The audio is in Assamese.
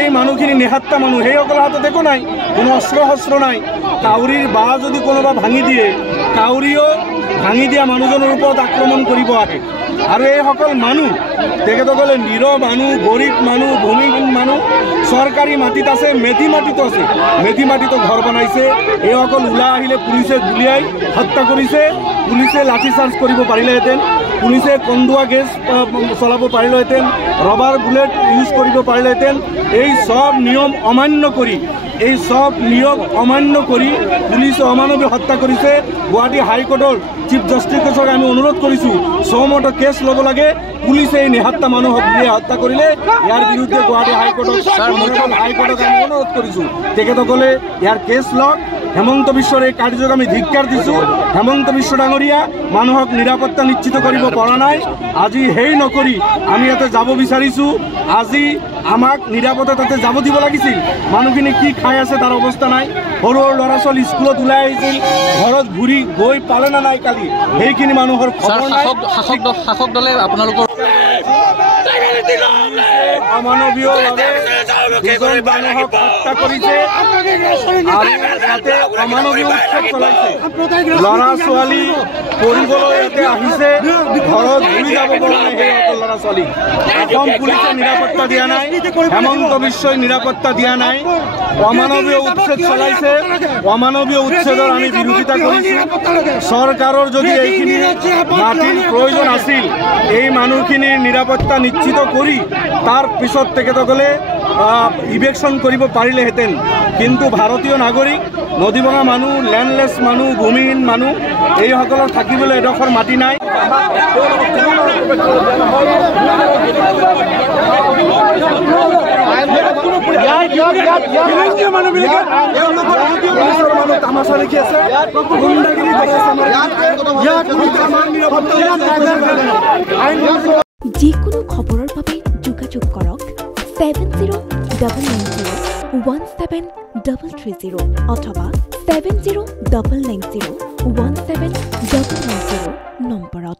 এই মানুহখিনি নিহাত্তা মানুহ, সেইসকলৰ হাতত একো নাই, কোনো অস্ত্ৰ শস্ত্ৰ নাই। কাউৰীৰ বাঁহ যদি কোনোবা ভাঙি দিয়ে, কাউৰীও ভাঙি দিয়া মানুহজনৰ ওপৰত আক্ৰমণ কৰিব আহে। আৰু এইসকল মানুহ তেখেতসকলে নিৰ মানুহ, গৰীব মানুহ, ভূমিহীন মানুহ, চৰকাৰী মাটিত আছে, মেধি মাটিতো আছে, মেধি মাটিতো ঘৰ বনাইছে। এইসকল ওলাই আহিলে পুলিচে গুলিয়াই হত্যা কৰিছে। পুলিচে লাঠি চাৰ্জ কৰিব পাৰিলেহেঁতেন, পুলিচে কন্দুৱা গেছ চলাব পাৰিলেহেঁতেন, ৰবাৰ বুলেট ইউজ কৰিব পাৰিলেহেঁতেন। এই সব নিয়ম অমান্য কৰি পুলিচে অমানৱীয় হত্যা কৰিছে। গুৱাহাটী হাইকোৰ্টৰ চিফ জাষ্টিছক আমি অনুৰোধ কৰিছোঁ, সহমত কেছ ল'ব লাগে। পুলিচে এই নিহত্তা মানুহক হত্যা কৰিলে ইয়াৰ বিৰুদ্ধে গুৱাহাটী হাইকোৰ্টক আমি অনুৰোধ কৰিছোঁ, তেখেতসকলে ইয়াৰ কেছ লওক। হেমন্ত বিশ্বৰ এই কাৰ্যক আমি ধিক্কাৰ দিছোঁ। হেমন্ত বিশ্ব ডাঙৰীয়া মানুহক নিৰাপত্তা নিশ্চিত কৰিব পৰা নাই। আজি সেই নকৰি আমি ইয়াতে যাব বিচাৰিছোঁ। আজি আমাক নিৰাপত্তা তাতে যাব দিব লাগিছিল। মানুহখিনি কি খাই আছে তাৰ অৱস্থা নাই। সৰু সৰু ল'ৰা ছোৱালী স্কুলত ওলাই আহিছিল, ঘৰত ঘূৰি গৈ পালে না নাই কালি, সেইখিনি মানুহৰ খবৰ নাই। শাসক দলে আপোনালোকৰ অমানৱীয়ভাৱে দুজন মানুহক হত্যা কৰিছে আৰু ইয়াতে অমানৱীয় উৎসৱ চলাইছে। ল'ৰা ছোৱালী পঢ়িবলৈ ইয়াতে আহিছে, ঘৰত ঘূৰি যাব পৰা নাই সেইসকল ল'ৰা ছোৱালী। অসম পুলিচে নিৰাপত্তা দিয়া নাই, হেমন্ত বিশ্বই নিৰাপত্তা দিয়া নাই, অমানৱীয় উচ্ছেদ চলাইছে। অমানৱীয় উচ্ছেদৰ আমি বিৰোধিতা কৰিছোঁ। চৰকাৰৰ যদি এইখিনি মাটিৰ প্ৰয়োজন আছিল, এই মানুহখিনিৰ নিৰাপত্তা নিশ্চিত কৰি তাৰ পিছত তেখেতসকলে ইভেকশ্যন কৰিব পাৰিলেহেঁতেন। কিন্তু ভাৰতীয় নাগৰিক, নদীভঙা মানুহ, লেণ্ডলেছ মানুহ, ভূমিহীন মানুহ, এইসকলৰ থাকিবলৈ এডোখৰ মাটি নাই। যিকোনো খবৰৰ বাবে যোগাযোগ কৰক 7099017330 অথবা 7099017990 নম্বৰত।